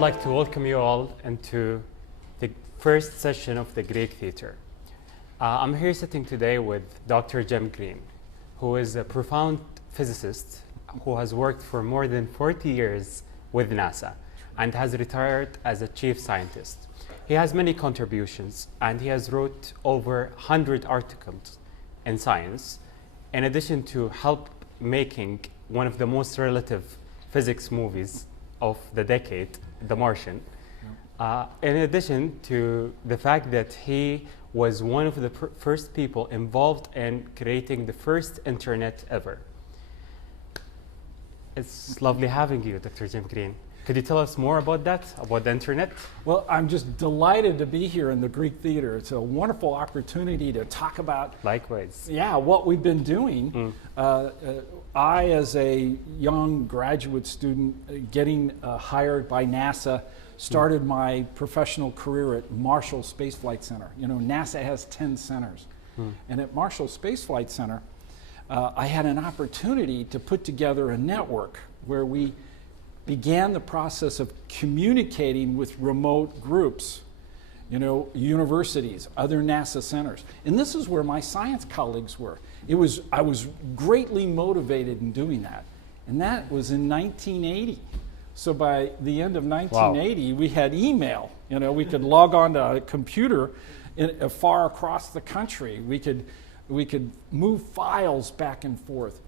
like to welcome you all into the first session of the Greek Theater. I'm here sitting today with Dr. Green, who is a profound physicist who has worked for more than 40 years with NASA and has retired as a chief scientist. He has many contributions and he has wrote over 100 articles in science, in addition to help making one of the most relative physics movies of the decade, The Martian. In addition to the fact that he was one of the first people involved in creating the first internet ever. It's lovely having you, Dr. Green. Could you tell us more about that, about the internet? Well, I'm just delighted to be here in the Greek Theater. It's a wonderful opportunity to talk about, Likewise. Yeah, what we've been doing. I, as a young graduate student getting hired by NASA, started my professional career at Marshall Space Flight Center. You know, NASA has 10 centers. And at Marshall Space Flight Center, I had an opportunity to put together a network where we began the process of communicating with remote groups, you know, universities, other NASA centers. And this is where my science colleagues were. I was greatly motivated in doing that. And that was in 1980. So by the end of 1980, we had email. You know, we could log on to a computer far across the country. We could move files back and forth.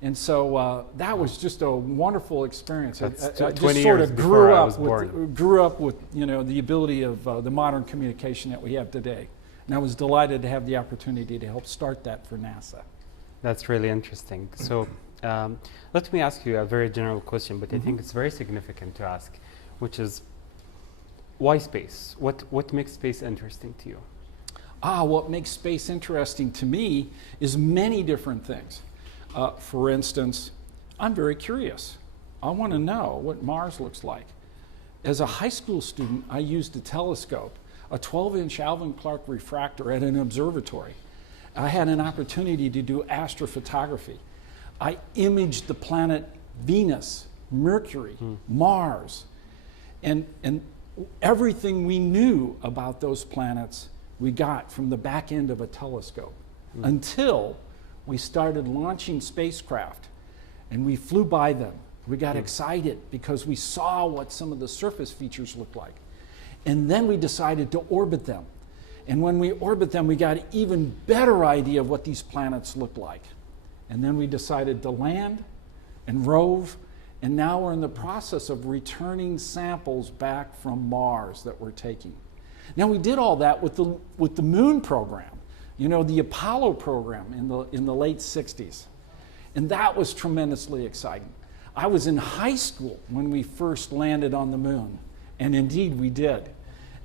And so that was just a wonderful experience. I just sort of grew up with you know, the ability of the modern communication that we have today. And I was delighted to have the opportunity to help start that for NASA. That's really interesting. So let me ask you a very general question, but I think it's very significant to ask, which is, why space? What makes space interesting to you? What makes space interesting to me is many different things. For instance, I'm very curious. I want to know what Mars looks like. As a high school student, I used a telescope, a 12-inch Alvin Clark refractor at an observatory. I had an opportunity to do astrophotography. I imaged the planet Venus, Mercury, Mars, and everything we knew about those planets we got from the back end of a telescope until we started launching spacecraft and we flew by them. We got excited because we saw what some of the surface features looked like. And then we decided to orbit them. And when we orbit them, we got an even better idea of what these planets look like. And then we decided to land and rove, and now we're in the process of returning samples back from Mars that we're taking. Now, we did all that with the moon program. You know, the Apollo program in the late 60s. And that was tremendously exciting. I was in high school when we first landed on the moon. And indeed, we did.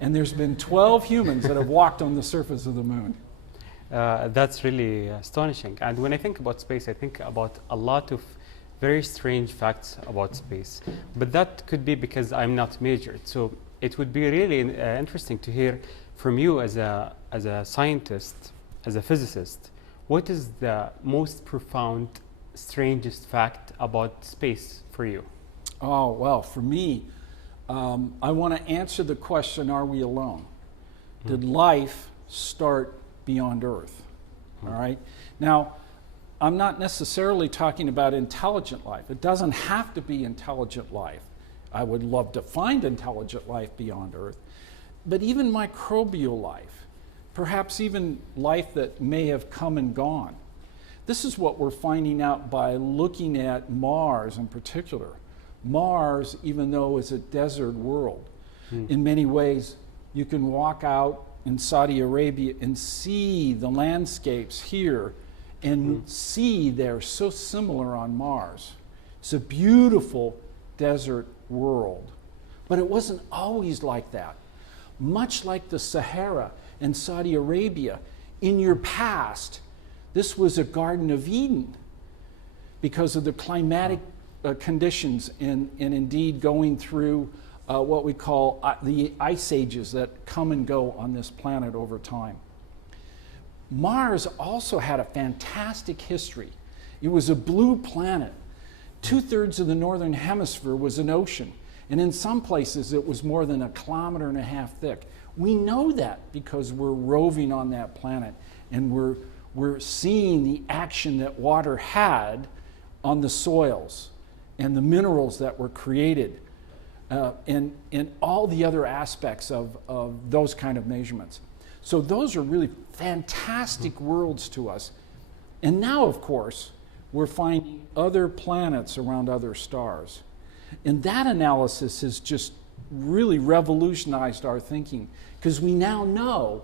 And there's been 12 humans that have walked on the surface of the moon. That's really astonishing. And when I think about space, I think about a lot of very strange facts about space. But that could be because I'm not majored. So it would be really interesting to hear from you as a scientist, as a physicist, what is the most profound, strangest fact about space for you? Oh, well, for me, I want to answer the question, are we alone? Did life start beyond Earth? All right. Now, I'm not necessarily talking about intelligent life. It doesn't have to be intelligent life. I would love to find intelligent life beyond Earth. But even microbial life, perhaps even life that may have come and gone. This is what we're finding out by looking at Mars in particular. Mars, even though it's a desert world, in many ways, you can walk out in Saudi Arabia and see the landscapes here and see they're so similar on Mars. It's a beautiful desert world. But it wasn't always like that. Much like the Sahara and Saudi Arabia, in your past, this was a Garden of Eden because of the climatic conditions and indeed going through what we call the ice ages that come and go on this planet over time. Mars also had a fantastic history. It was a blue planet. 2/3 of the northern hemisphere was an ocean, And in some places, it was more than 1.5 kilometers thick. We know that because we're roving on that planet, and we're seeing the action that water had on the soils and the minerals that were created, and all the other aspects of those kind of measurements. So those are really fantastic worlds to us. And now, of course, we're finding other planets around other stars. And that analysis has just really revolutionized our thinking, because we now know,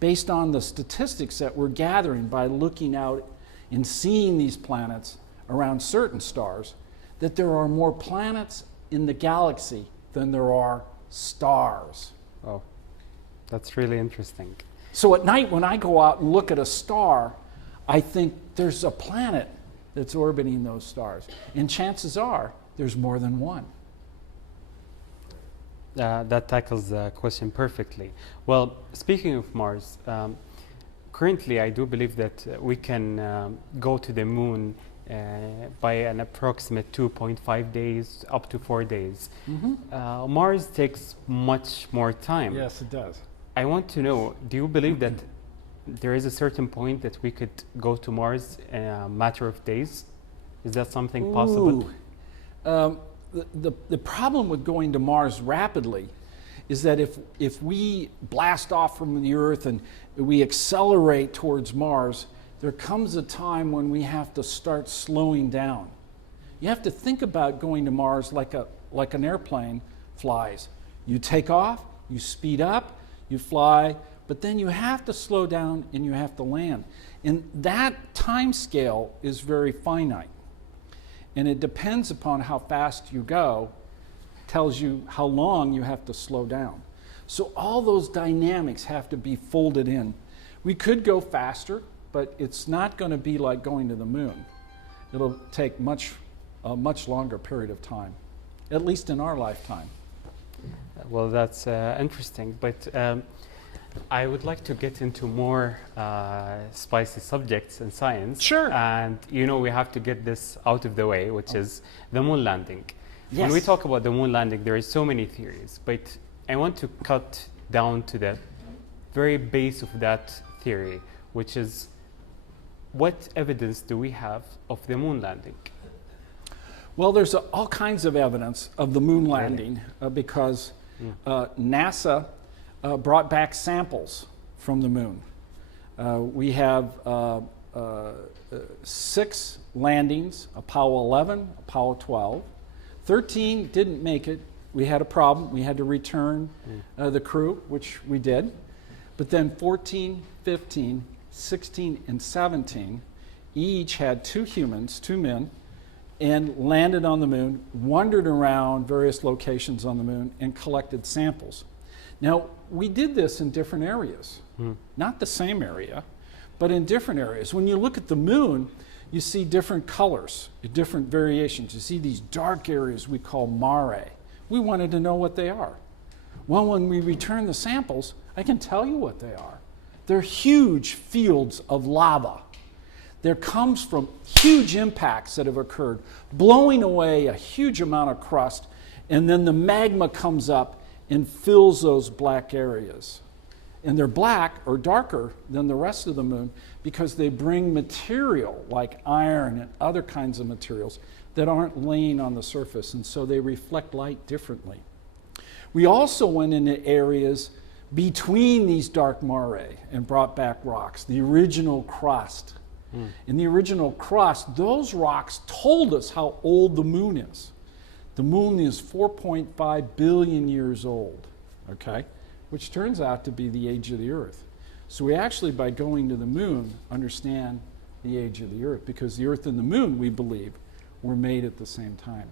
based on the statistics that we're gathering by looking out and seeing these planets around certain stars, that there are more planets in the galaxy than there are stars. Oh, that's really interesting. So at night when I go out and look at a star, I think there's a planet that's orbiting those stars. And chances are there's more than one. That tackles the question perfectly. Well, speaking of Mars, currently I do believe that we can go to the moon by an approximate 2.5 days up to 4 days. Mars takes much more time. Yes, it does. I want to know, do you believe that there is a certain point that we could go to Mars in a matter of days? Is that something possible? The problem with going to Mars rapidly is that if we blast off from the Earth and we accelerate towards Mars, there comes a time when we have to start slowing down. You have to think about going to Mars like an airplane flies. You take off, you speed up, you fly, but then you have to slow down and you have to land. And that time scale is very finite. And it depends upon how fast you go, tells you how long you have to slow down. So all those dynamics have to be folded in. We could go faster, but it's not going to be like going to the moon. It'll take a much longer period of time, at least in our lifetime. Well, that's interesting, but I would like to get into more spicy subjects in science. Sure. And you know, we have to get this out of the way, which is the moon landing. Yes. When we talk about the moon landing, there are so many theories, but I want to cut down to the very base of that theory, which is, what evidence do we have of the moon landing? Well, there's all kinds of evidence of the moon landing because NASA brought back samples from the moon. We have 6 landings, Apollo 11, Apollo 12. 13 didn't make it. We had a problem. We had to return the crew, which we did. But then 14, 15, 16, and 17 each had 2 humans, 2 men, and landed on the moon, wandered around various locations on the moon, and collected samples. Now, we did this in different areas. Not the same area, but in different areas. When you look at the moon, you see different colors, different variations. You see these dark areas we call mare. We wanted to know what they are. Well, when we return the samples, I can tell you what they are. They're huge fields of lava. There comes from huge impacts that have occurred, blowing away a huge amount of crust, and then the magma comes up and fills those black areas. And they're black or darker than the rest of the moon because they bring material like iron and other kinds of materials that aren't laying on the surface, and so they reflect light differently. We also went into areas between these dark mare and brought back rocks, the original crust. In the original crust, those rocks told us how old the moon is. The moon is 4.5 billion years old, okay? Which turns out to be the age of the Earth. So we actually, by going to the moon, understand the age of the Earth, because the Earth and the moon, we believe, were made at the same time.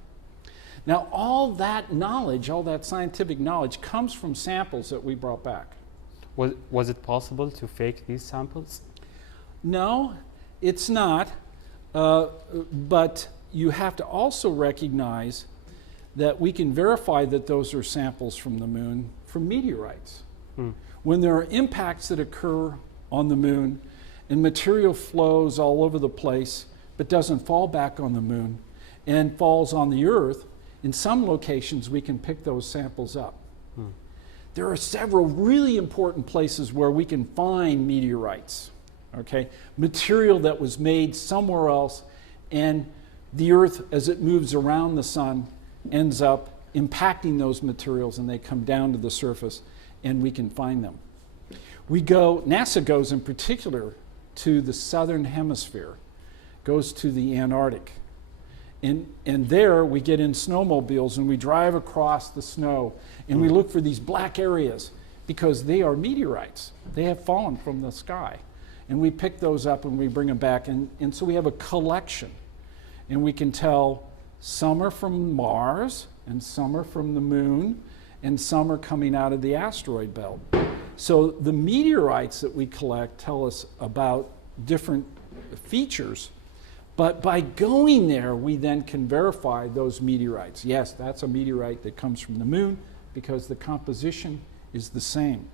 Now, all that knowledge, all that scientific knowledge, comes from samples that we brought back. Was it possible to fake these samples? No, it's not. But you have to also recognize that we can verify that those are samples from the moon from meteorites. When there are impacts that occur on the moon and material flows all over the place but doesn't fall back on the moon and falls on the Earth, In some locations, we can pick those samples up. There are several really important places where we can find meteorites, okay? Material that was made somewhere else, and the Earth, as it moves around the sun, ends up impacting those materials, and they come down to the surface, and we can find them. NASA goes in particular to the southern hemisphere, goes to the Antarctic. And there we get in snowmobiles and we drive across the snow and we look for these black areas because they are meteorites. They have fallen from the sky. And we pick those up and we bring them back. And so we have a collection. And we can tell some are from Mars and some are from the moon and some are coming out of the asteroid belt. So the meteorites that we collect tell us about different features. But by going there, we then can verify those meteorites. Yes, that's a meteorite that comes from the moon because the composition is the same.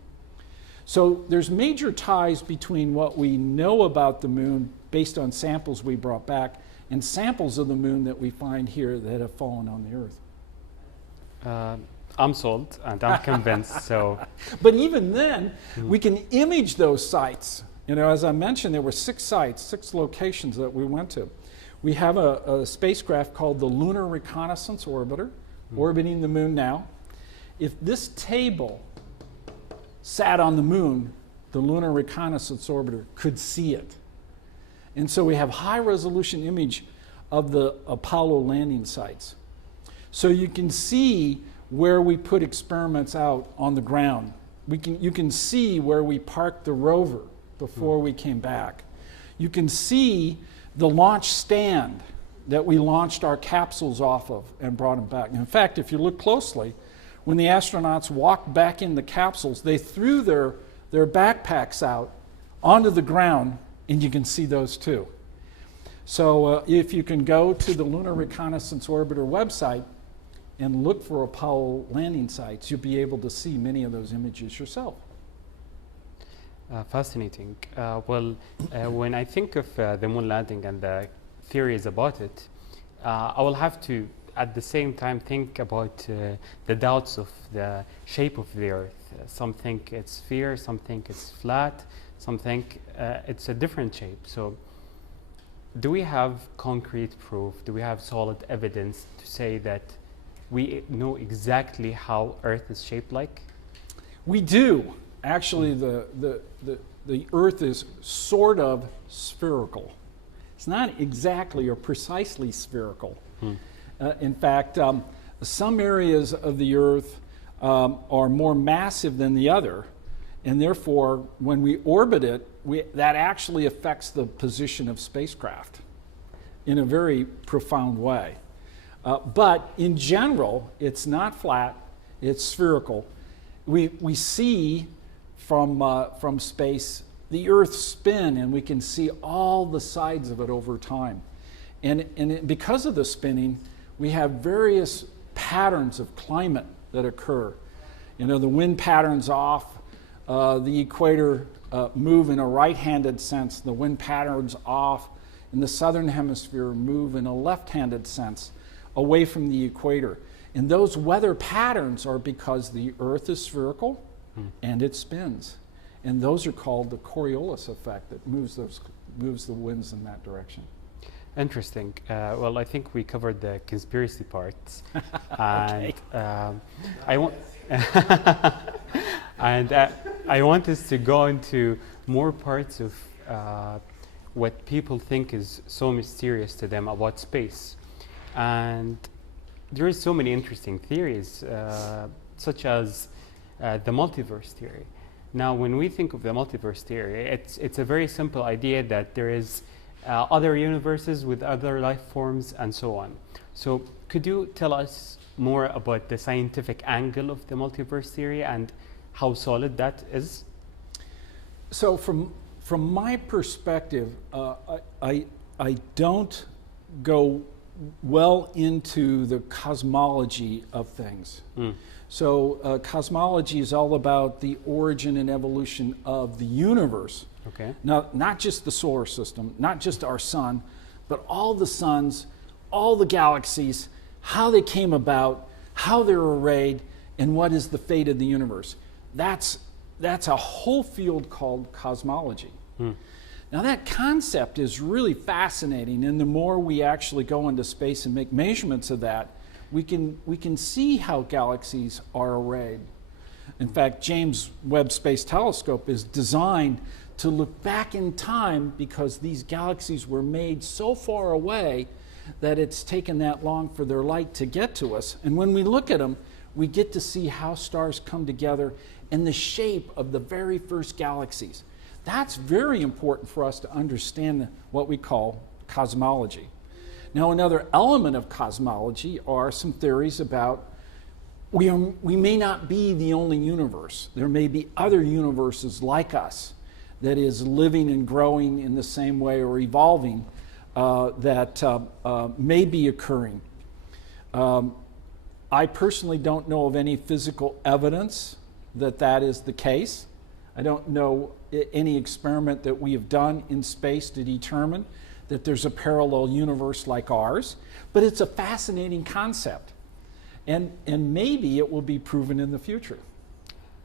So there's major ties between what we know about the moon based on samples we brought back and samples of the moon that we find here that have fallen on the Earth. I'm sold and I'm convinced. So, but even then, we can image those sites. You know, as I mentioned, there were 6 sites, 6 locations that we went to. We have a spacecraft called the Lunar Reconnaissance Orbiter, orbiting the moon now. If this table sat on the moon, the Lunar Reconnaissance Orbiter could see it. And so we have high-resolution image of the Apollo landing sites. So you can see where we put experiments out on the ground. You can see where we parked the rover before we came back. You can see the launch stand that we launched our capsules off of and brought them back. And in fact, if you look closely, when the astronauts walked back in the capsules, they threw their backpacks out onto the ground, and you can see those too. So if you can go to the Lunar Reconnaissance Orbiter website and look for Apollo landing sites, you'll be able to see many of those images yourself. Fascinating. When I think of the moon landing and the theories about it, I will have to, at the same time, think about the doubts of the shape of the Earth. Some think it's sphere, some think it's flat, some think it's a different shape. So do we have concrete proof? Do we have solid evidence to say that we know exactly how Earth is shaped like? We do. Actually, the Earth is sort of spherical. It's not exactly or precisely spherical. In fact, some areas of the Earth are more massive than the other, and therefore, when we orbit it, that actually affects the position of spacecraft in a very profound way. But in general, it's not flat, it's spherical. We see from space the Earth spin, and we can see all the sides of it over time. And because of the spinning, we have various patterns of climate that occur. You know, the wind patterns off, the equator move in a right-handed sense, the wind patterns off in the southern hemisphere move in a left-handed sense away from the equator. And those weather patterns are because the Earth is spherical and it spins. And those are called the Coriolis effect that moves the winds in that direction. Interesting. Well, I think we covered the conspiracy parts. And I want and I want us to go into more parts of what people think is so mysterious to them about space. And there is so many interesting theories, such as the multiverse theory. Now, when we think of the multiverse theory, it's a very simple idea that there is other universes with other life forms and so on. So could you tell us more about the scientific angle of the multiverse theory and how solid that is? So from my perspective, I don't go well into the cosmology of things. So cosmology is all about the origin and evolution of the universe. Okay. Now, not just the solar system, not just our sun, but all the suns, all the galaxies, how they came about, how they're arrayed, and what is the fate of the universe. That's a whole field called cosmology. Now that concept is really fascinating, and the more we actually go into space and make measurements of that, we can see how galaxies are arrayed. In fact, James Webb Space Telescope is designed to look back in time because these galaxies were made so far away that it's taken that long for their light to get to us. And when we look at them, we get to see how stars come together and the shape of the very first galaxies. That's very important for us to understand what we call cosmology. Now, another element of cosmology are some theories about we may not be the only universe. There may be other universes like us that is living and growing in the same way or evolving that may be occurring. I personally don't know of any physical evidence that that is the case. I don't know any experiment that we have done in space to determine that there's a parallel universe like ours, but it's a fascinating concept. And maybe it will be proven in the future.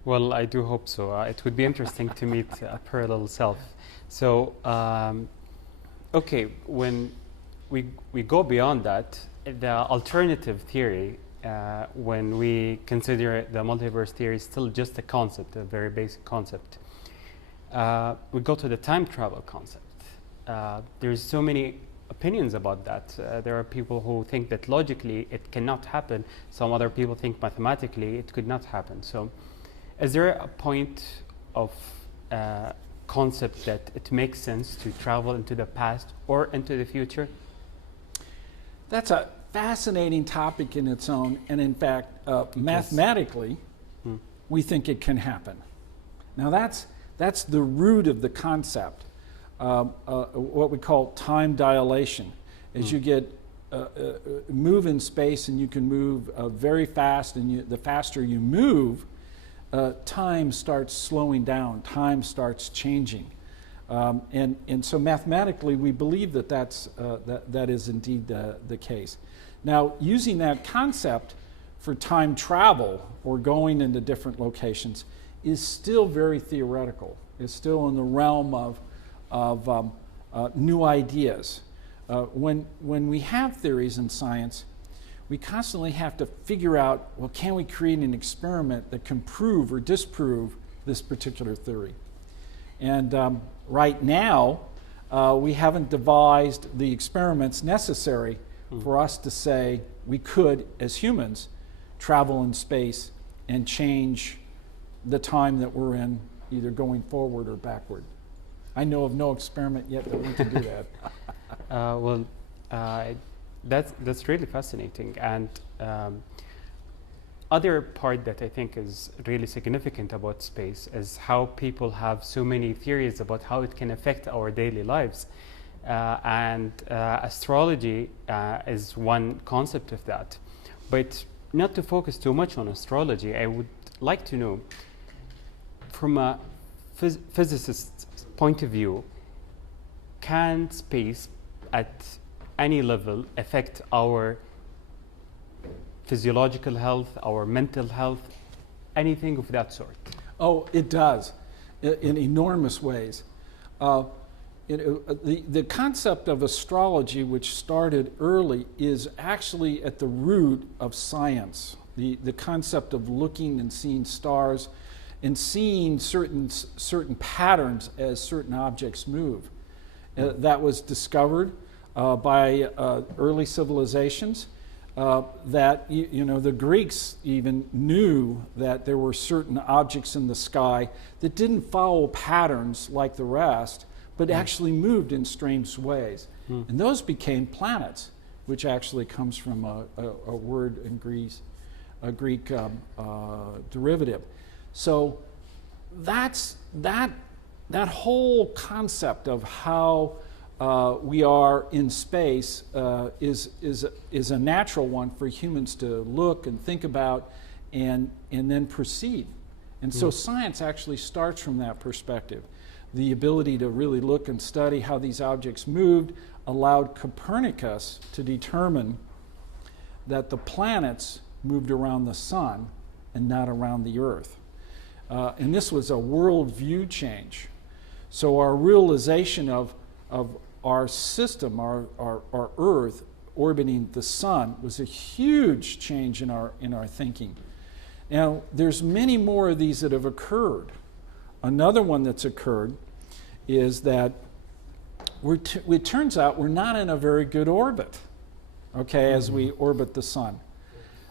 Well, I do hope so. It would be interesting to meet a parallel self. So, okay, when we go beyond that, the alternative theory, when we consider the multiverse theory is still just a concept, a very basic concept. We go to the time travel concept. There's so many opinions about that. There are people who think that logically it cannot happen. Some other people think mathematically it could not happen. So is there a point of concept that it makes sense to travel into the past or into the future? That's a fascinating topic in its own, and in fact, mathematically, we think it can happen. Now that's the root of the concept, what we call time dilation. As you get move in space, and you can move very fast, and the faster you move, time starts slowing down, time starts changing. And so mathematically, we believe that that is indeed the case. Now, using that concept for time travel or going into different locations is still very theoretical. It's still in the realm of new ideas. When we have theories in science, we constantly have to figure out, well, can we create an experiment that can prove or disprove this particular theory? And right now, we haven't devised the experiments necessary for us to say we could, as humans, travel in space and change the time that we're in, either going forward or backward. I know of no experiment yet that we can do that. That's really fascinating. And other part that I think is really significant about space is how people have so many theories about how it can affect our daily lives. And astrology is one concept of that. But not to focus too much on astrology, I would like to know, from a physicist's point of view, can space at any level affect our physiological health, our mental health, anything of that sort? Oh, it does, in enormous ways. The concept of astrology, which started early, is actually at the root of science. The concept of looking and seeing stars and seeing certain patterns as certain objects move. That was discovered by early civilizations. That the Greeks even knew that there were certain objects in the sky that didn't follow patterns like the rest, but actually moved in strange ways. And those became planets, which actually comes from a word in a Greek derivative. So that whole concept of how we are in space is a natural one for humans to look and think about and then proceed. And so science actually starts from that perspective. The ability to really look and study how these objects moved allowed Copernicus to determine that the planets moved around the sun and not around the Earth. And this was a worldview change. So our realization of our system, our Earth orbiting the sun, was a huge change in our thinking. Now, there's many more of these that have occurred. Another one that's occurred is that it turns out we're not in a very good orbit, okay, as we orbit the sun.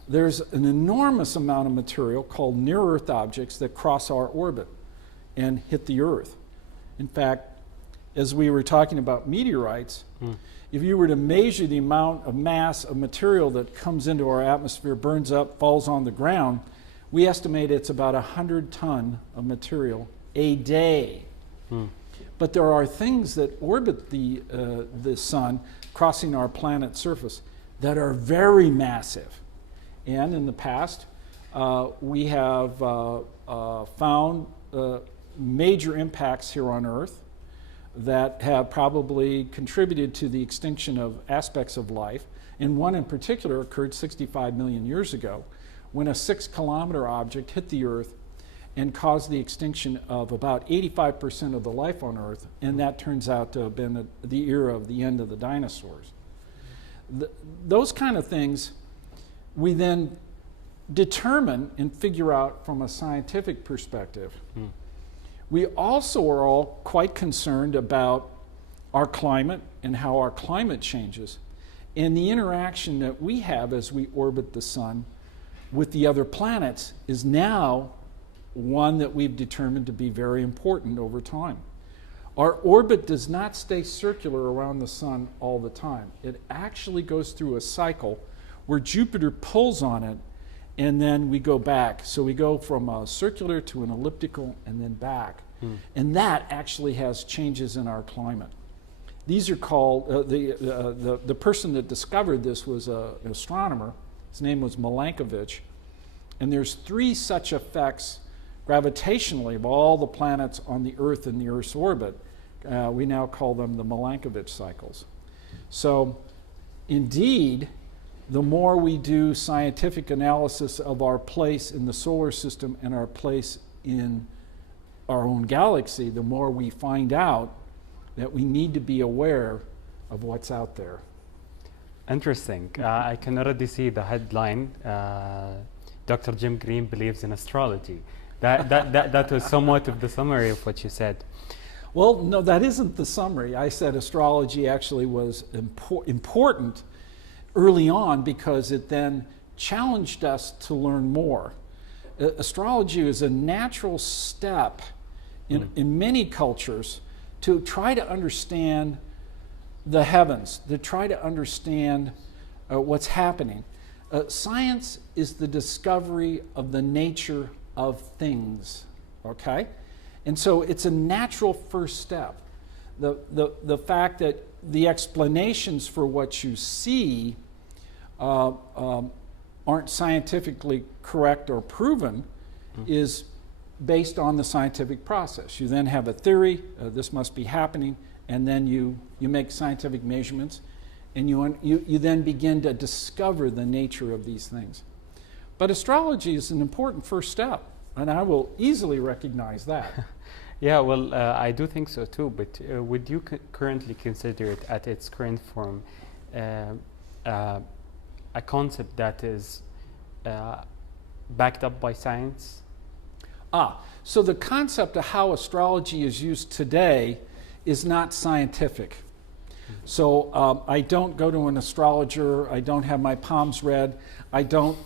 There's an enormous amount of material called near-Earth objects that cross our orbit and hit the Earth. In fact, as we were talking about meteorites, if you were to measure the amount of mass of material that comes into our atmosphere, burns up, falls on the ground, we estimate it's about 100 tons of material a day. But there are things that orbit the sun, crossing our planet's surface, that are very massive. And in the past, we have found major impacts here on Earth that have probably contributed to the extinction of aspects of life. And one in particular occurred 65 million years ago, when a 6-kilometer object hit the Earth and caused the extinction of about 85% of the life on Earth, and that turns out to have been the era of the end of the dinosaurs. Those kind of things we then determine and figure out from a scientific perspective. We also are all quite concerned about our climate and how our climate changes, and the interaction that we have as we orbit the sun with the other planets is now one that we've determined to be very important over time. Our orbit does not stay circular around the sun all the time. It actually goes through a cycle where Jupiter pulls on it, and then we go back. So we go from a circular to an elliptical and then back. And that actually has changes in our climate. These are called, the person that discovered this was an astronomer. His name was Milankovitch. And there's 3 such effects gravitationally of all the planets on the Earth and the Earth's orbit. We now call them the Milankovitch cycles. So indeed, the more we do scientific analysis of our place in the solar system and our place in our own galaxy, the more we find out that we need to be aware of what's out there. Interesting. I can already see the headline, Dr. Jim Green believes in astrology. That was somewhat of the summary of what you said. Well, no, that isn't the summary. I said astrology actually was important early on because it then challenged us to learn more. Astrology is a natural step in many cultures to try to understand the heavens, to try to understand what's happening. Science is the discovery of the nature of things, okay? And so it's a natural first step. The fact that the explanations for what you see aren't scientifically correct or proven is based on the scientific process. You then have a theory, this must be happening, and then you make scientific measurements, and you then begin to discover the nature of these things. But astrology is an important first step, and I will easily recognize that. Yeah, well, I do think so too, but would you currently consider it at its current form a concept that is backed up by science? So the concept of how astrology is used today is not scientific. So I don't go to an astrologer, I don't have my palms read, I don't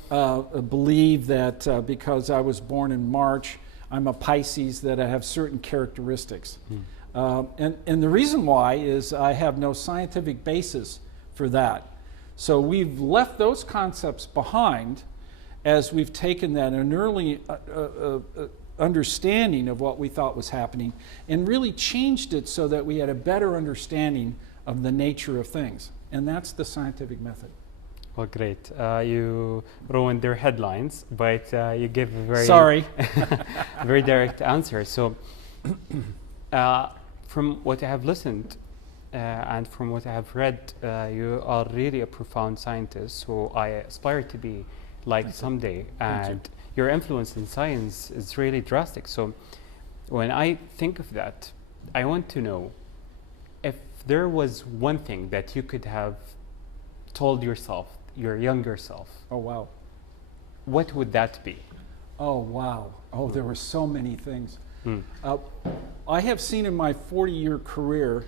believe that because I was born in March, I'm a Pisces, that I have certain characteristics. And the reason why is I have no scientific basis for that. So we've left those concepts behind as we've taken that an early understanding of what we thought was happening and really changed it so that we had a better understanding of the nature of things. And that's the scientific method. Well, great. You ruined their headlines, but you gave a very, very direct answer. So from what I have listened, and from what I have read, you are really a profound scientist who I aspire to be like someday. And your influence in science is really drastic. So when I think of that, I want to know if there was one thing that you could have told yourself, your younger self. Oh, wow. What would that be? Oh, wow. Oh, there were so many things. I have seen in my 40-year career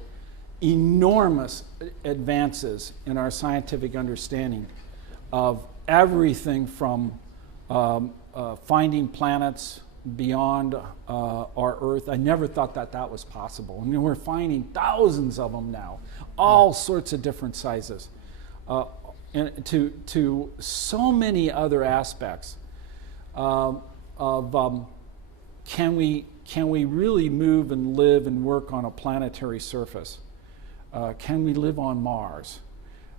enormous advances in our scientific understanding of everything from finding planets beyond our Earth. I never thought that that was possible. I mean, we're finding thousands of them now, all sorts of different sizes, and to so many other aspects of can we really move and live and work on a planetary surface? Can we live on Mars?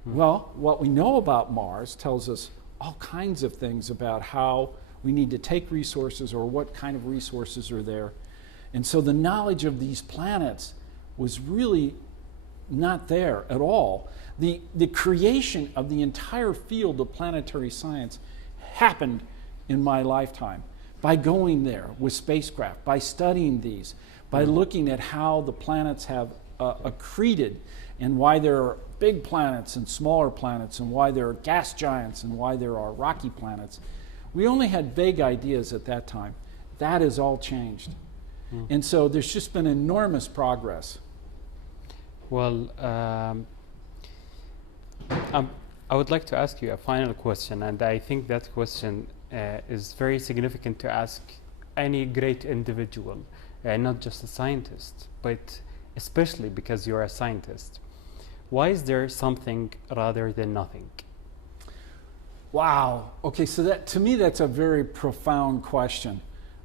Well, what we know about Mars tells us all kinds of things about how we need to take resources or what kind of resources are there. And so the knowledge of these planets was really not there at all. The creation of the entire field of planetary science happened in my lifetime by going there with spacecraft, by studying these, by looking at how the planets have accreted and why there are big planets and smaller planets and why there are gas giants and why there are rocky planets. We only had vague ideas at that time. That has all changed. And so there's just been enormous progress. Well, I would like to ask you a final question, and I think that question is very significant to ask any great individual, not just a scientist, but especially because you're a scientist. Why is there something rather than nothing? Wow. Okay, so that to me that's a very profound question,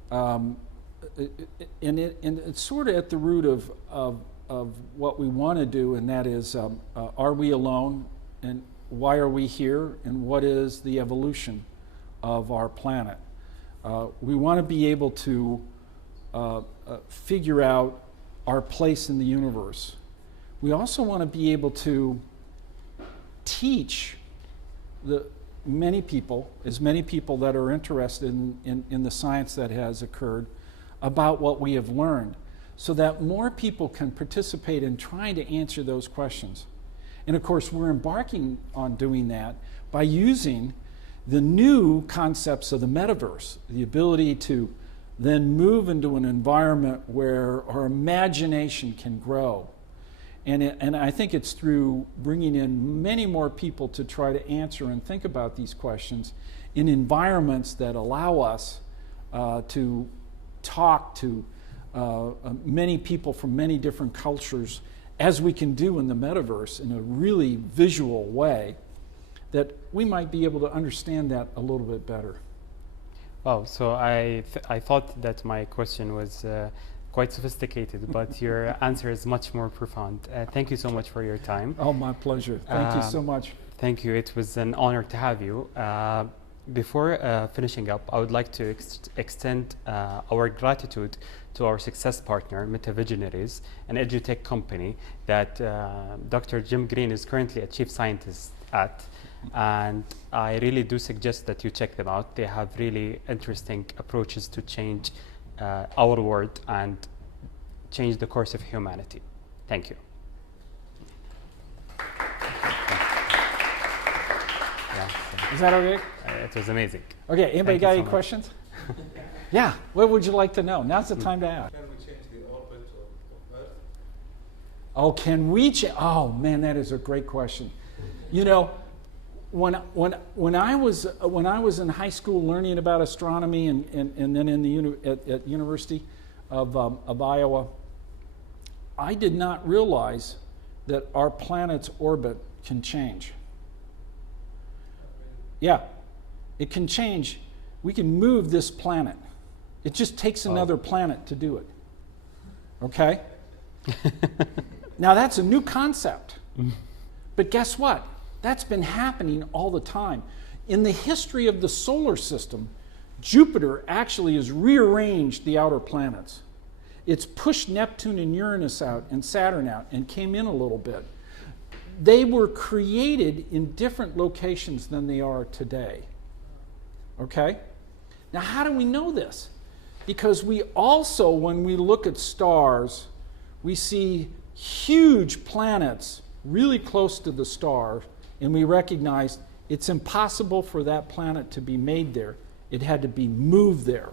and it's sort of at the root of what we want to do, and that is, are we alone, and why are we here, and what is the evolution of our planet? We want to be able to figure out our place in the universe. We also want to be able to teach as many people that are interested in the science that has occurred about what we have learned, so that more people can participate in trying to answer those questions. And of course, we're embarking on doing that by using the new concepts of the metaverse, the ability to then move into an environment where our imagination can grow. And I think it's through bringing in many more people to try to answer and think about these questions in environments that allow us to talk to many people from many different cultures, as we can do in the metaverse in a really visual way, that we might be able to understand that a little bit better. Oh, so I thought that my question was quite sophisticated, but your answer is much more profound. Thank you so much for your time. Oh, my pleasure. Thank you so much. Thank you. It was an honor to have you. Before finishing up, I would like to extend our gratitude to our success partner, MetaVisionaries, an edutech company that Dr. Jim Green is currently a chief scientist at. And I really do suggest that you check them out. They have really interesting approaches to change our world and change the course of humanity. Thank you. Is that okay? It was amazing. Okay, anybody got any so questions? Yeah, what would you like to know? Now's the time to ask. Can we change the orbit of Earth? Oh, can we change? Oh, man, that is a great question. You know, when I was in high school learning about astronomy and then in the at University of Iowa, I did not realize that our planet's orbit can change. Yeah, it can change. We can move this planet. It just takes another planet to do it. Okay? Now that's a new concept. But guess what? That's been happening all the time. In the history of the solar system, Jupiter actually has rearranged the outer planets. It's pushed Neptune and Uranus out and Saturn out and came in a little bit. They were created in different locations than they are today. Okay? Now, how do we know this? Because we also, when we look at stars, we see huge planets really close to the star, and we recognize it's impossible for that planet to be made there. It had to be moved there.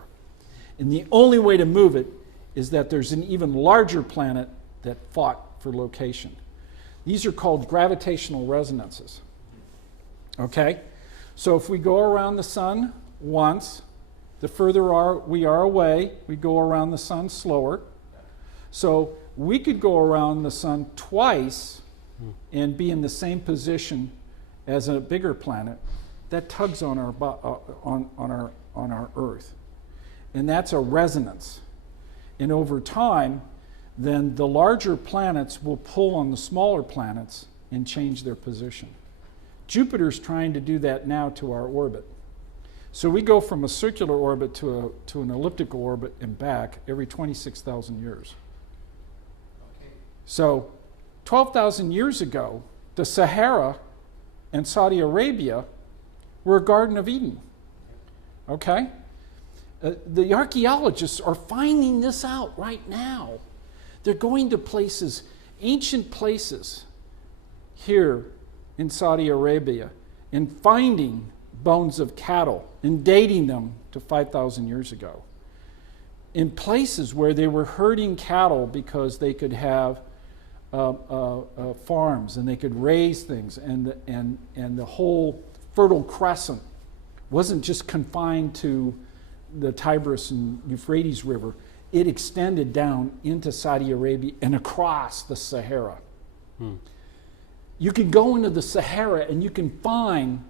And the only way to move it is that there's an even larger planet that fought for location. These are called gravitational resonances. Okay? So if we go around the sun once, the further we are away, we go around the sun slower. So we could go around the sun twice and be in the same position as a bigger planet that tugs on our Earth. And that's a resonance. And over time, then the larger planets will pull on the smaller planets and change their position. Jupiter's trying to do that now to our orbit. So we go from a circular orbit to an elliptical orbit and back every 26,000 years. Okay. So 12,000 years ago, the Sahara and Saudi Arabia were a Garden of Eden. Okay? The archaeologists are finding this out right now. They're going to places, ancient places here in Saudi Arabia, and finding bones of cattle and dating them to 5,000 years ago. In places where they were herding cattle because they could have farms and they could raise things, and the whole Fertile Crescent wasn't just confined to the Tigris and Euphrates River. It extended down into Saudi Arabia and across the Sahara. You can go into the Sahara and you can find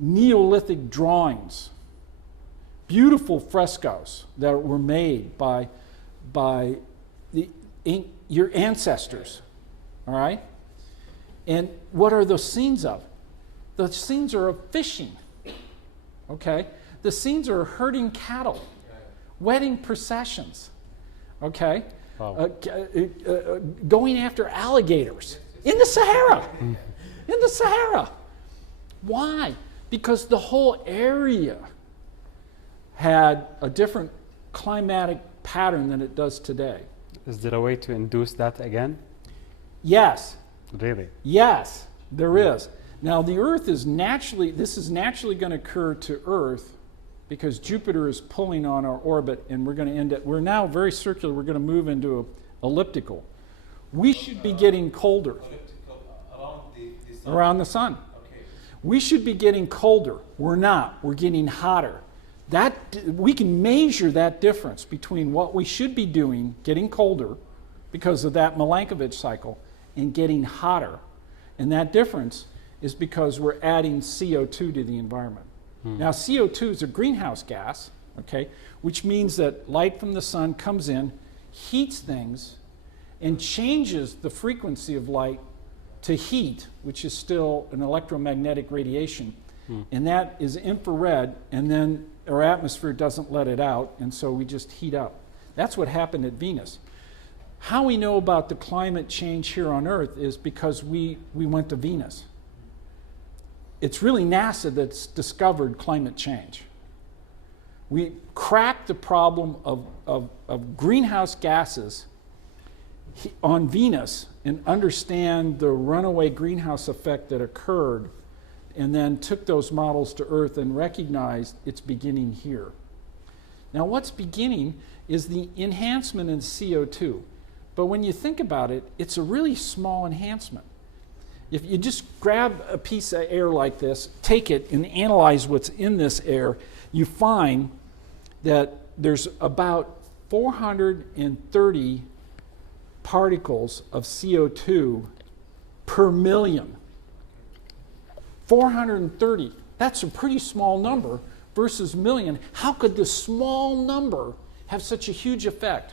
Neolithic drawings, beautiful frescoes that were made by your ancestors, all right? And what are those scenes of? The scenes are of fishing, okay? The scenes are herding cattle, wedding processions, okay? Wow. Going after alligators in the Sahara, in the Sahara. Why? Because the whole area had a different climatic pattern than it does today. Is there a way to induce that again? Yes. Really? Yes, there is. Now the Earth is this is naturally going to occur to Earth because Jupiter is pulling on our orbit, and we're going to end up, we're now very circular, we're going to move into an elliptical. We should be getting colder. Elliptical Around the sun. Okay. We should be getting colder. We're not. We're getting hotter. We can measure that difference between what we should be doing, getting colder, because of that Milankovitch cycle, and getting hotter. And that difference is because we're adding CO2 to the environment. Now, CO2 is a greenhouse gas, okay, which means that light from the sun comes in, heats things, and changes the frequency of light to heat, which is still an electromagnetic radiation. And that is infrared, and then our atmosphere doesn't let it out, and so we just heat up. That's what happened at Venus. How we know about the climate change here on Earth is because we went to Venus. It's really NASA that's discovered climate change. We cracked the problem of greenhouse gases on Venus and understand the runaway greenhouse effect that occurred, and then took those models to Earth and recognized it's beginning here. Now what's beginning is the enhancement in CO2. But when you think about it, it's a really small enhancement. If you just grab a piece of air like this, take it and analyze what's in this air, you find that there's about 430 particles of CO2 per million. 430. That's a pretty small number versus million. How could this small number have such a huge effect?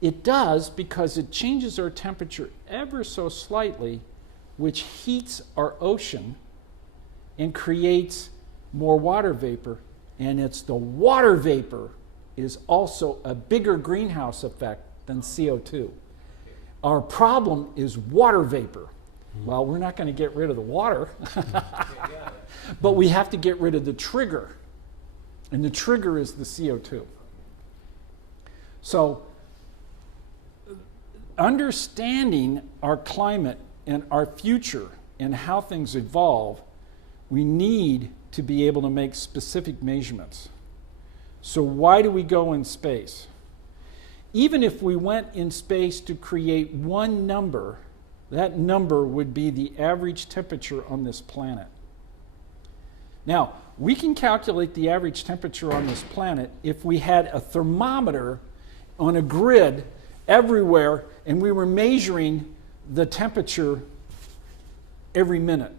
It does because it changes our temperature ever so slightly, which heats our ocean and creates more water vapor. And it's the water vapor is also a bigger greenhouse effect than CO2. Our problem is water vapor. Well, we're not going to get rid of the water, but we have to get rid of the trigger. And the trigger is the CO2. So, understanding our climate and our future and how things evolve, we need to be able to make specific measurements. So why do we go in space? Even if we went in space to create one number, that number would be the average temperature on this planet. Now, we can calculate the average temperature on this planet if we had a thermometer on a grid everywhere and we were measuring the temperature every minute.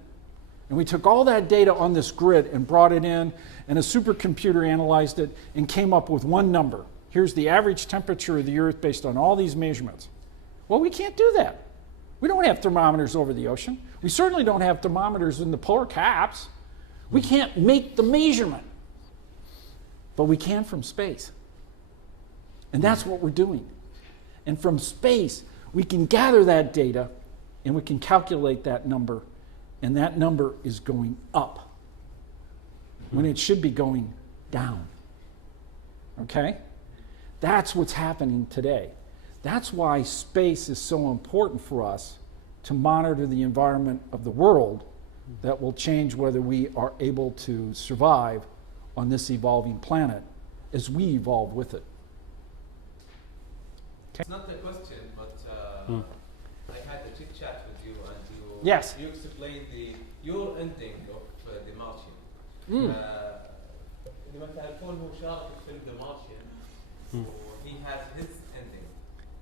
And we took all that data on this grid and brought it in, and a supercomputer analyzed it and came up with one number. Here's the average temperature of the Earth based on all these measurements. Well, we can't do that. We don't have thermometers over the ocean. We certainly don't have thermometers in the polar caps. We can't make the measurement. But we can from space. And that's what we're doing. And from space, we can gather that data and we can calculate that number. And that number is going up when it should be going down. Okay? That's what's happening today. That's why space is so important for us to monitor the environment of the world that will change whether we are able to survive on this evolving planet as we evolve with it. Okay. It's not a question, but I had a chit chat with you, and Yes. you explained your ending of The Martian. مثلا كون هو شارك في فيلم The Martian, he has his ending.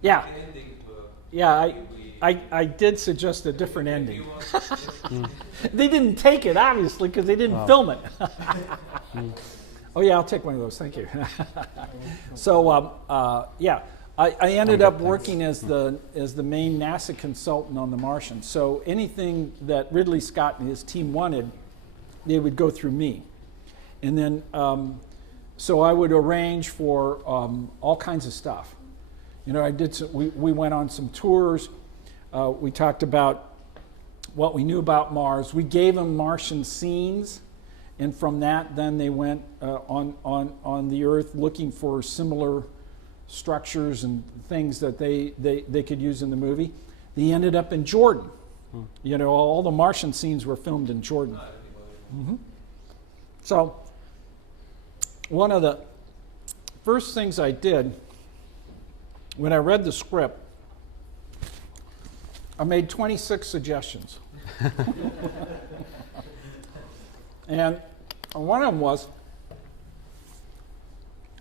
Yeah. The ending. Yeah, I did suggest a different ending. They didn't take it, obviously, because they didn't film it. Oh, yeah, I'll take one of those. Thank you. So, yeah, I ended up working as the main NASA consultant on The Martian. So anything that Ridley Scott and his team wanted, they would go through me. And then, so I would arrange for all kinds of stuff. You know, we went on some tours. We talked about what we knew about Mars. We gave them Martian scenes, and from that, then they went on the Earth looking for similar structures and things that they could use in the movie. They ended up in Jordan. You know, all the Martian scenes were filmed in Jordan. So, one of the first things I did when I read the script, I made 26 suggestions. And one of them was,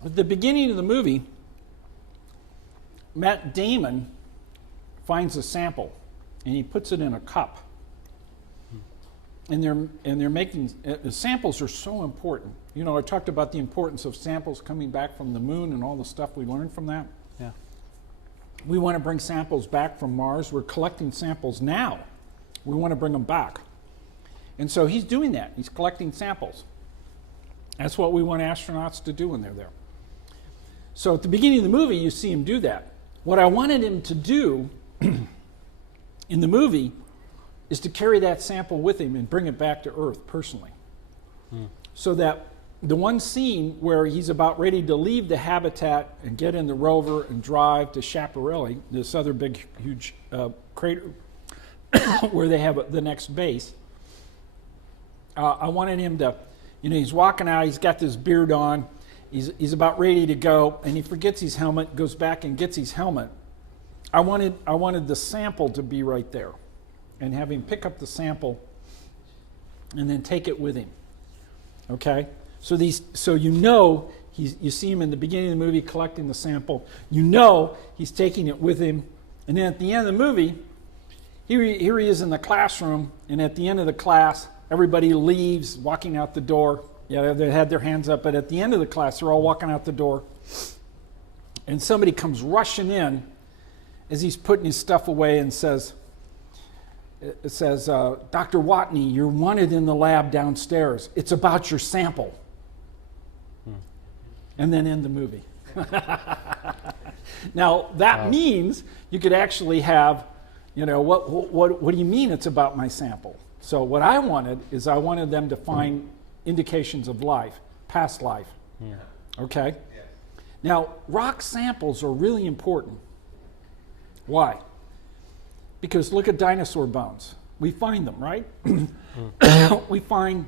at the beginning of the movie, Matt Damon finds a sample and he puts it in a cup. And they're making, samples are so important. You know, I talked about the importance of samples coming back from the moon and all the stuff we learned from that. Yeah. We want to bring samples back from Mars. We're collecting samples now. We want to bring them back. And so he's doing that. He's collecting samples. That's what we want astronauts to do when they're there. So at the beginning of the movie, you see him do that. What I wanted him to do in the movie is to carry that sample with him and bring it back to Earth personally. So that the one scene where he's about ready to leave the habitat and get in the rover and drive to Schiaparelli, this other big, huge crater where they have the next base, I wanted him to, you know, he's walking out, he's got this beard on, he's about ready to go, and he forgets his helmet, goes back and gets his helmet. I wanted the sample to be right there and have him pick up the sample and then take it with him. Okay? So you know, you see him in the beginning of the movie collecting the sample. You know he's taking it with him. And then at the end of the movie, here he is in the classroom, and at the end of the class, everybody leaves, walking out the door. Yeah, they had their hands up, but at the end of the class, they're all walking out the door. And somebody comes rushing in as he's putting his stuff away and says, Dr. Watney, you're wanted in the lab downstairs. It's about your sample. And then end the movie. Now, that means you could actually have, you know, what do you mean it's about my sample? So what I wanted is I wanted them to find indications of life, past life. Yeah. Okay? Now, rock samples are really important. Why? Because look at dinosaur bones. We find them, right? We find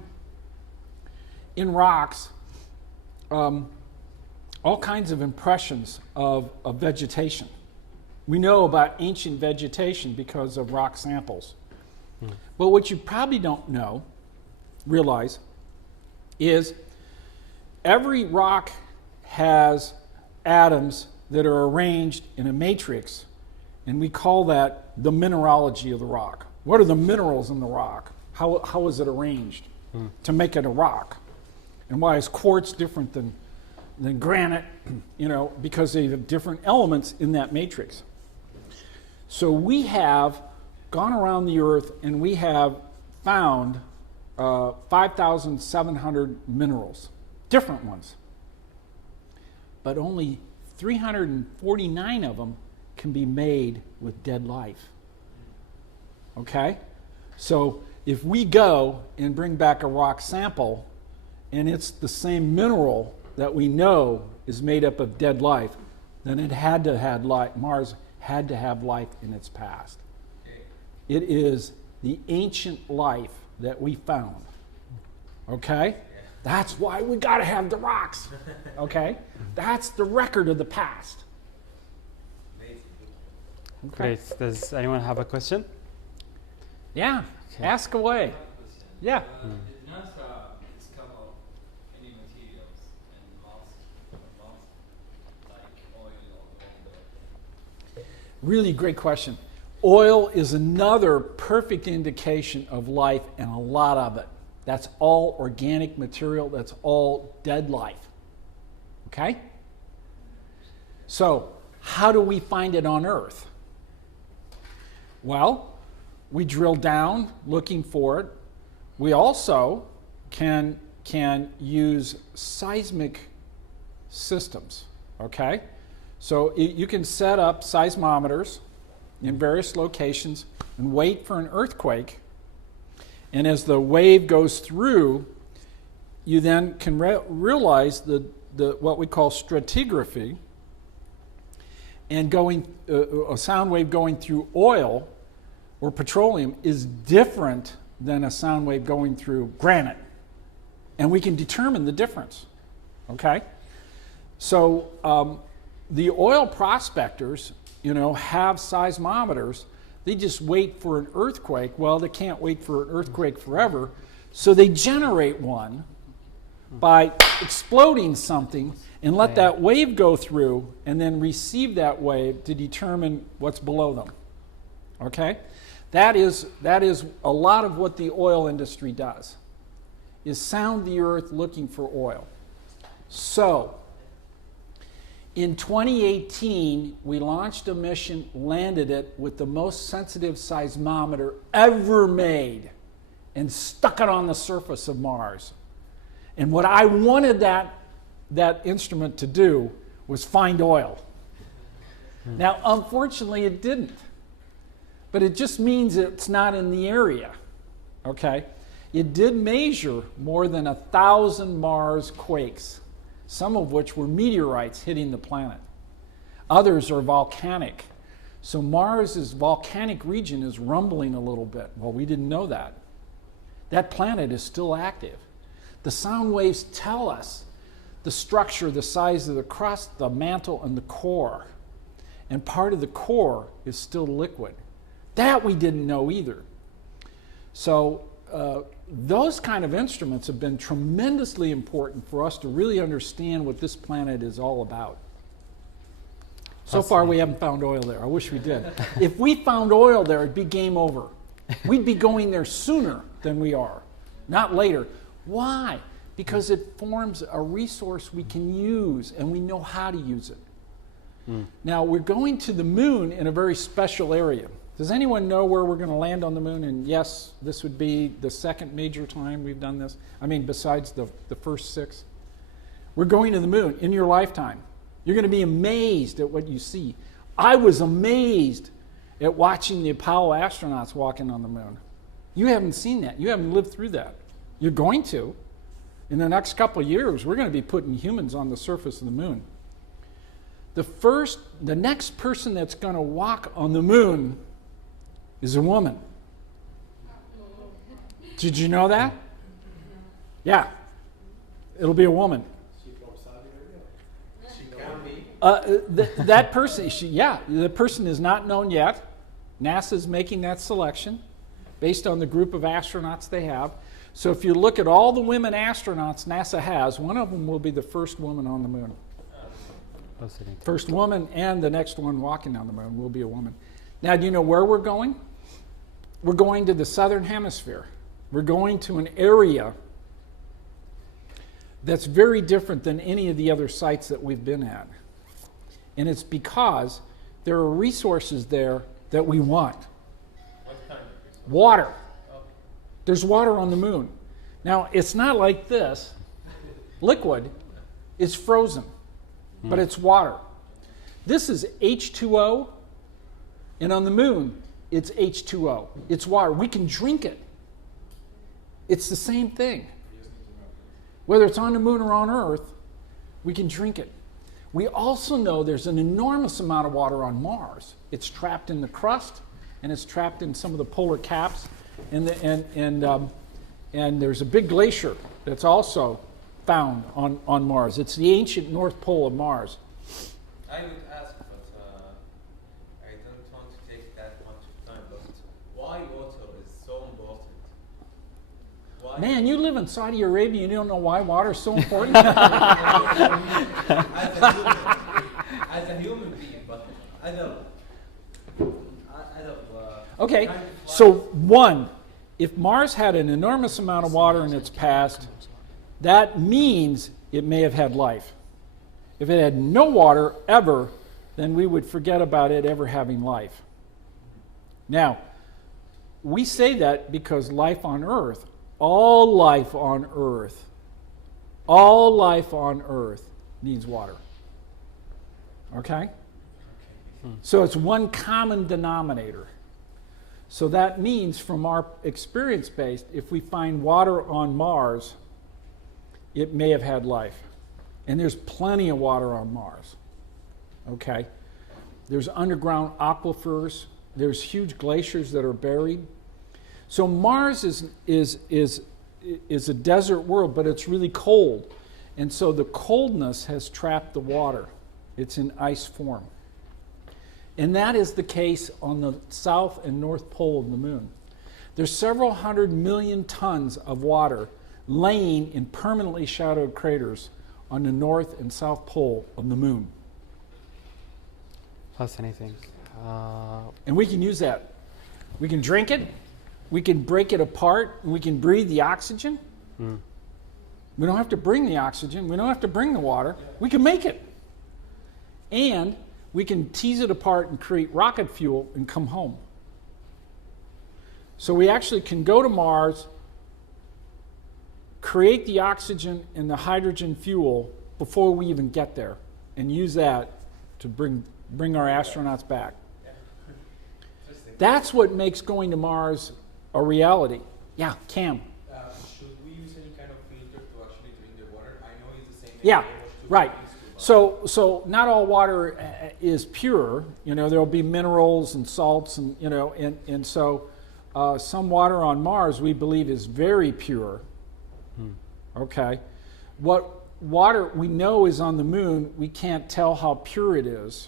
in rocks all kinds of impressions of vegetation. We know about ancient vegetation because of rock samples. But what you probably don't realize, is every rock has atoms that are arranged in a matrix, and we call that the mineralogy of the rock. What are the minerals in the rock? How is it arranged to make it a rock? And why is quartz different than granite? You know, because they have different elements in that matrix. So we have gone around the earth and we have found 5,700 minerals, different ones. But only 349 of them can be made with dead life. Okay? So if we go and bring back a rock sample and it's the same mineral that we know is made up of dead life, then it had to have life. Mars had to have life in its past. It is the ancient life that we found. Okay? That's why we got to have the rocks. Okay? That's the record of the past. Okay. Great. Does anyone have a question? Yeah. Okay. Ask away. Yeah. Did NASA discover any materials in Mars, like oil or water? Really great question. Oil is another perfect indication of life, and a lot of it. That's all organic material. That's all dead life. Okay? So, how do we find it on Earth? Well, we drill down looking for it. We also can use seismic systems. Okay? So, you can set up seismometers in various locations and wait for an earthquake. And as the wave goes through, you then can realize what we call stratigraphy, and a sound wave going through oil or petroleum is different than a sound wave going through granite. And we can determine the difference. Okay? So the oil prospectors, have seismometers. They just wait for an earthquake. Well, they can't wait for an earthquake forever, so they generate one by exploding something and let that wave go through and then receive that wave to determine what's below them. Okay? That is a lot of what the oil industry does, is sound the earth looking for oil. So, in 2018, we launched a mission, landed it with the most sensitive seismometer ever made, and stuck it on the surface of Mars. And what I wanted that instrument to do was find oil. Now, unfortunately, it didn't. But it just means it's not in the area. Okay? It did measure more than 1,000 Mars quakes, some of which were meteorites hitting the planet. Others are volcanic. So Mars' volcanic region is rumbling a little bit. Well, we didn't know that. That planet is still active. The sound waves tell us the structure, the size of the crust, the mantle, and the core. And part of the core is still liquid. That we didn't know either. So those kind of instruments have been tremendously important for us to really understand what this planet is all about. So far, we haven't found oil there. I wish we did. If we found oil there, it'd be game over. We'd be going there sooner than we are, not later. Why? Because it forms a resource we can use, and we know how to use it. Now, we're going to the moon in a very special area. Does anyone know where we're going to land on the moon? And yes, this would be the second major time we've done this. I mean, besides the first 6. We're going to the moon in your lifetime. You're going to be amazed at what you see. I was amazed at watching the Apollo astronauts walking on the moon. You haven't seen that. You haven't lived through that. You're going to. In the next couple of years, we're going to be putting humans on the surface of the moon. The next person that's going to walk on the moon is a woman. Did you know that? Yeah. It'll be a woman. That person, the person is not known yet. NASA's making that selection based on the group of astronauts they have. So if you look at all the women astronauts NASA has, one of them will be the first woman on the moon. First woman, and the next one walking on the moon will be a woman. Now, do you know where we're going? We're going to the southern hemisphere. We're going to an area that's very different than any of the other sites that we've been at. And it's because there are resources there that we want. What kind of resource? Water. Oh. There's water on the moon. Now, it's not like this. Liquid is frozen, but it's water. This is H2O, and on the moon, it's H2O. It's water. We can drink it. It's the same thing. Whether it's on the moon or on Earth, we can drink it. We also know there's an enormous amount of water on Mars. It's trapped in the crust, and it's trapped in some of the polar caps, and there's a big glacier that's also found on Mars. It's the ancient North Pole of Mars. I would ask, but I don't want to take that much time, but why water is so important? Why? Man, you live in Saudi Arabia and you don't know why water is so important? As a human being, but other Okay, so one, if Mars had an enormous amount of water in its past, that means it may have had life. If it had no water ever, then we would forget about it ever having life. Now, we say that because life on Earth, all life on Earth needs water. Okay? So it's one common denominator. So that means from our experience based, if we find water on Mars, it may have had life. And there's plenty of water on Mars. Okay? There's underground aquifers. There's huge glaciers that are buried. So Mars is a desert world, but it's really cold. And so the coldness has trapped the water. It's in ice form. And that is the case on the south and north pole of the moon. There's several 100 million tons of water laying in permanently shadowed craters on the north and south pole of the moon. Fascinating. And we can use that. We can drink it, we can break it apart, and we can breathe the oxygen. We don't have to bring the oxygen, we don't have to bring the water, we can make it. And we can tease it apart and create rocket fuel and come home. So we actually can go to Mars, create the oxygen and the hydrogen fuel before we even get there, and use that to bring our astronauts back. That's what makes going to Mars a reality. Yeah, Cam. Should we use any kind of filter to actually drink the water? I know it's the same. Yeah, right. So not all water is pure. You know, there'll be minerals and salts, and and so some water on Mars we believe is very pure. Okay, what water we know is on the moon, we can't tell how pure it is.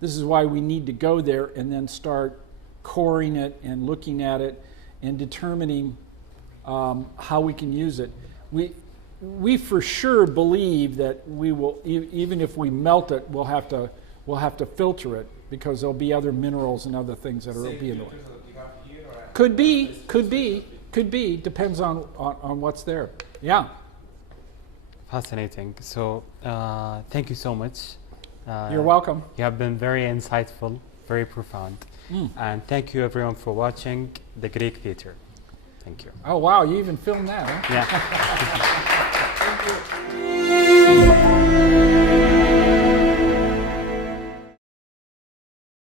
This is why we need to go there and then start coring it and looking at it and determining how we can use it. We for sure believe that we will, even if we melt it, we'll have to filter it, because there'll be other minerals and other things that will be in it. Could be. Depends on what's there. Yeah. Fascinating. So thank you so much. You're welcome. You have been very insightful, very profound. And thank you everyone for watching the Greek Theater. Thank you. Oh wow, you even filmed that, huh? Yeah.